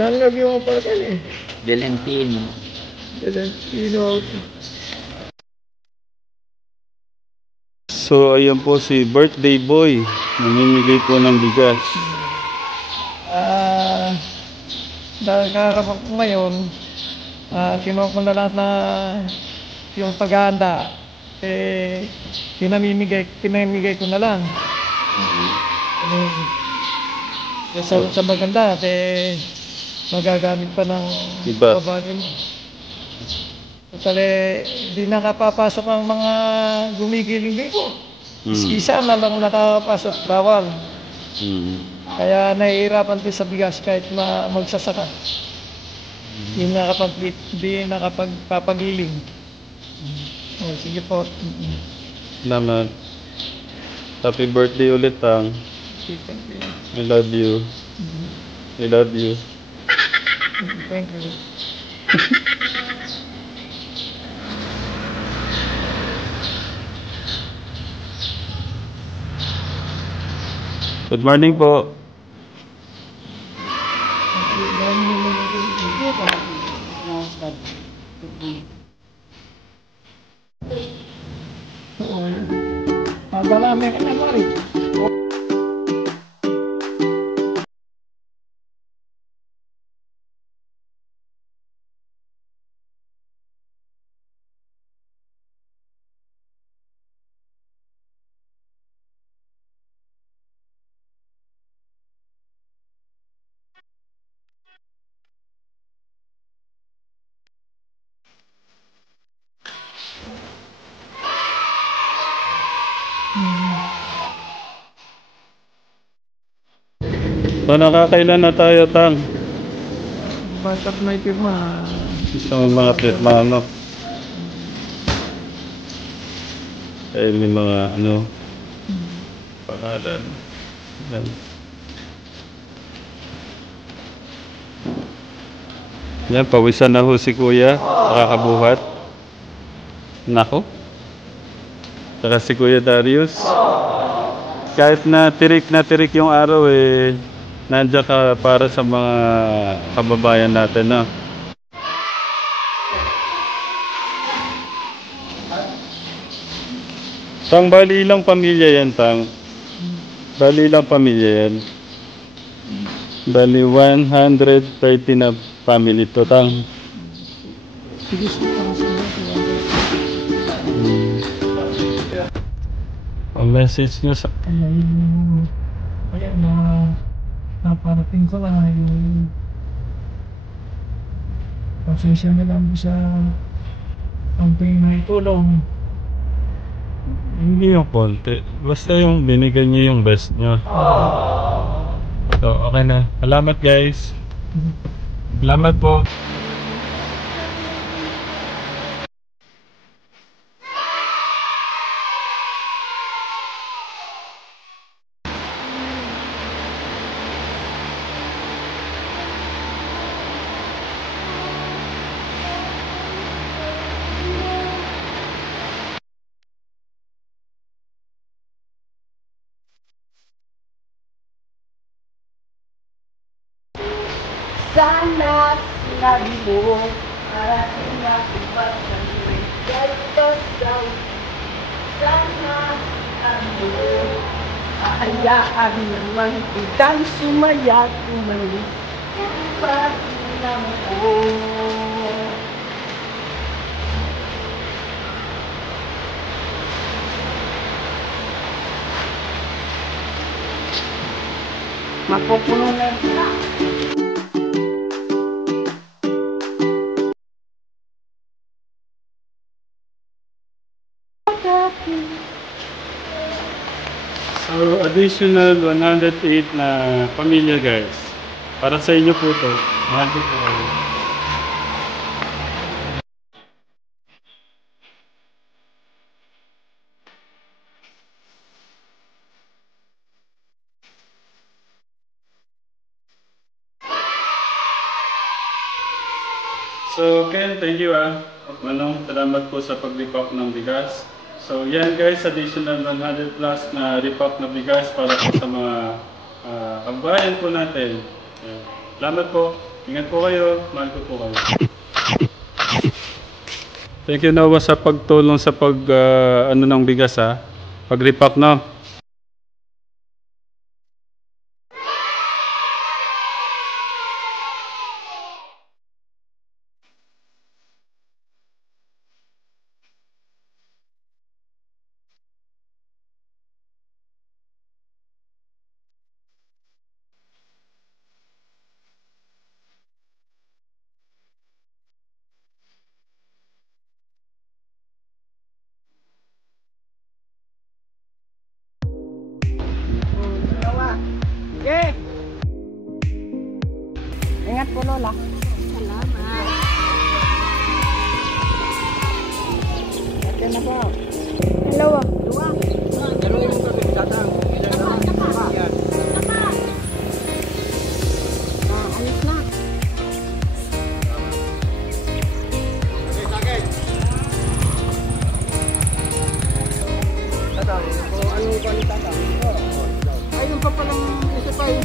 Nalagyan mo pala yan eh. Valentino. Valentino. So, ayan po si birthday boy. Namimigay po ng bigas. Dahil kakarapan ko ngayon, kinuha ko na lahat na yung paghahanda. Pinamimigay ko na lang. Sa maganda, magagamit pa ng Iba. babae mo. Kasi di nakapapasok ang mga gumigiling ko. Isa na lang nakapasok, bawal. Kaya nahihirapan din sa bigas kahit magsasaka. Di nakapagpapagiling. Oh, sige po. Naman. Happy birthday ulit, Tang. Thank you. I love you. I love you. Thank you. Good morning po. Marami ka na rin. So, nakakailan na tayo, Tang? Batak na ipirma. Gusto mo mga pirma, ano? Ay, may mga, ano, pangalan. Yan. Yan, pawisan na ho si Kuya. Nakakabuhat. Nako. Saka si Kuya Darius. Kahit na tirik yung araw eh, nandiyan ka para sa mga kababayan natin, no? Tang, bali ilang pamilya yan, Tang? Bali ilang pamilya yan? Bali 130 na family to, Tang. Sige, Ang message nyo sa... Ayan na naparating ko na yung pasensya na lang sa kamping na itulong. Hindi yung konti. Basta yung binigyan nyo yung best nyo. So, okay na. Salamat, guys. Salamat po. Sana sinabi mo para tinatubad ng ganito daw. Sana sinabi mo ahayaan naman kitang sumaya tumalik. Pag-inam ko. Mapupuno na sila. So, additional 108 na pamilya, guys. Para sa inyo po to. Mahal ko po kayo. So, Ken, thank you salamat po sa pag-repack ng bigas. So, yan guys, additional 100 plus na repack na bigas para po sa mga kabayan po natin. Salamat po. Ingat po kayo. Mahal ko po kayo. Thank you, Noah, sa pagtulong sa ano ng bigas, ha. Pag-repack, no? Okay. Ingat po, Lola. Salamat. Okay na po. Dalawa. Dalawa yung pagkakatang. Yan. Alis na. Sakit. Tatang, anong kulit tatang? Ayun pa palang isa pa yung...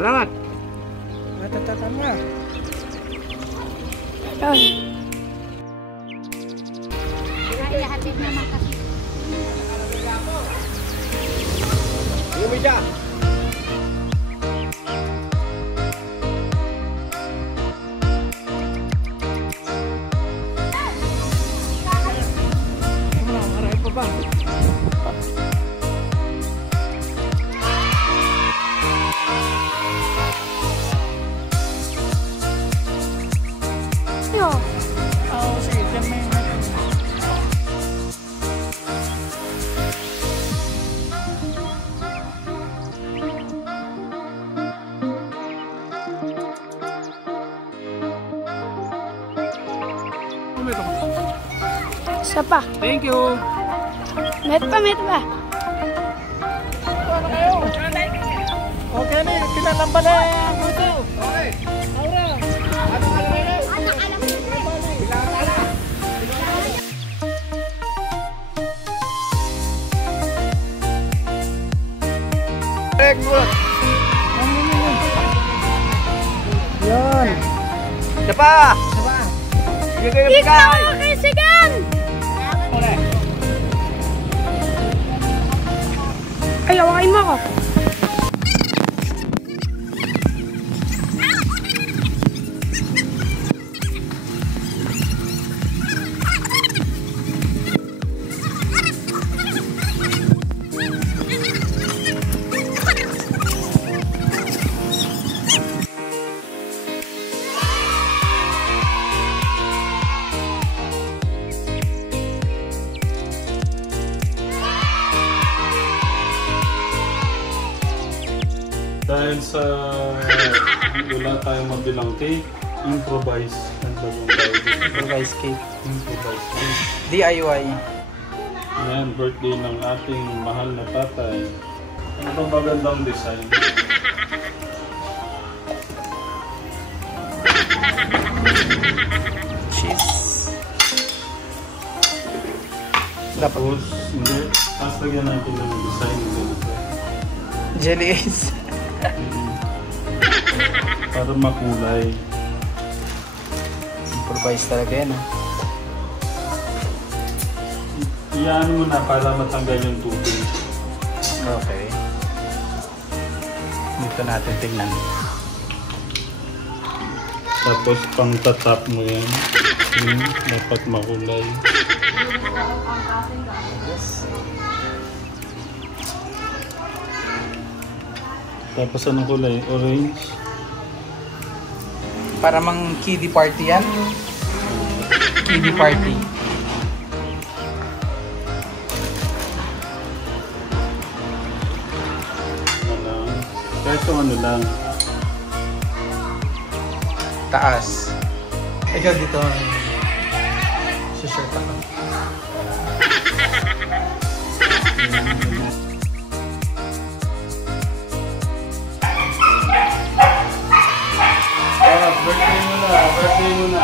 Salamat! Matatatan mo. Ay. Hatid naman kasi. Lumida! Maray pa ba? Oo, sige. Diyan may Isa pa. Thank you! Met pa. ano kayo? Okay na, kinalamba na yung buto. Okay! Laura, Ano ka lang yun? Anak, alam mo yun. Bilata na! Correct, good! yan. Isa pa! Isa pa! Sige kayo Ikaw bigay! ang kisigan! Ay, awakin mo ako. Dahil sa wala tayong mabilang cake, improvise ang bagong tayo. Improvise cake. Improvise cake. DIY. Yan, birthday ng ating mahal na tatay. Ano bang magandang design? Cheese. Tapos, hindi. Tapos lagyan natin ng design ng ganito. Jelly is. Para makulay. Improvise talaga yan. Iyan mo na para matanggal yung tubig. Okay. Dito natin tingnan. Tapos pang tatap mo yan. Dapat makulay. Yes. Tapos anong kulay? Orange? Para mang kiddie party yan. Kiddie party. Ano? Kahit yung ano lang. Taas. Ikaw dito. Short ako. Birthday mo na. Birthday mo na.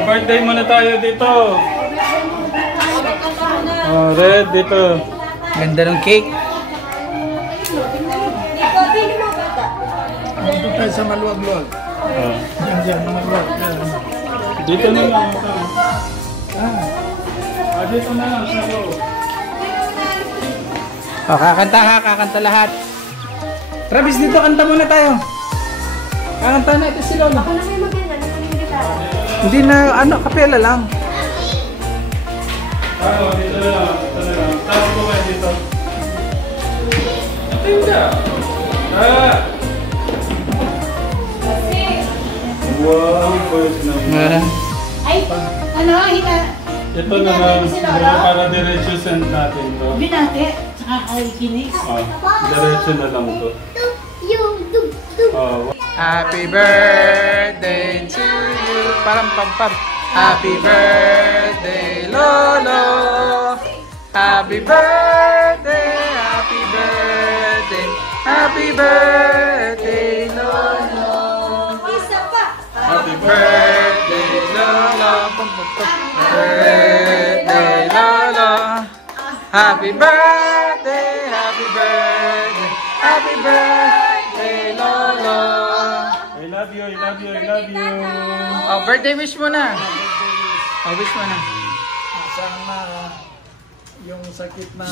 Birthday muna tayo dito. Red dito. Ganda ng cake. Dito tayo sa maluwag-luwag. Diyan, maluwag. Dito na lang. Dito na lang. Oh, kakanta lahat. Travis, dito kanta muna tayo. Kakanta natin si Lola. Ako na kayo maganda. Hindi na, kapela lang. Dito na lang. Tapos ko kayo dito. Tinda! Wow, first naman. Ay, ano, Ito na lang. Para diretso send natin to. binate, saka kay Kinis. Diretso na lang to. Happy birthday to you. Parang pam. Happy birthday, Lolo. Happy birthday, happy birthday. Happy birthday, Lolo. Happy birthday, Lolo. Birthday, Lolo. Happy birthday, happy birthday. Happy birthday, Lolo. I love you, I love you, I love you. Oh, birthday wish mo na. Oh, wish mo na. Sana yung sakit na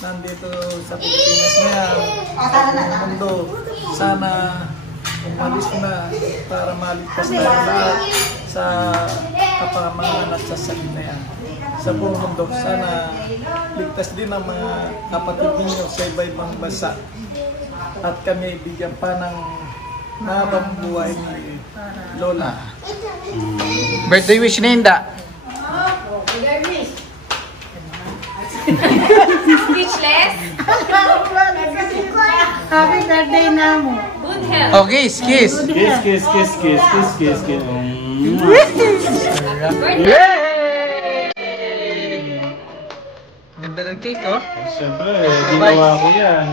nandito sa Pilipinas na yan, sa mundo, sana umalis na para maligtas na yung lahat sa kapamanan at sa sakit na yan. Sa buong mundo, sana ligtas din ang mga kapatid ninyo sa iba-ibang bansa at kami bigyan pa ng mahabang buhay ni Lola. Birthday wish ni Hinda. Speechless? Happy birthday na mo. Good health. Oh, kiss. Kiss. Ganda ng cake, oh. Siyempre, ginawa ko yan.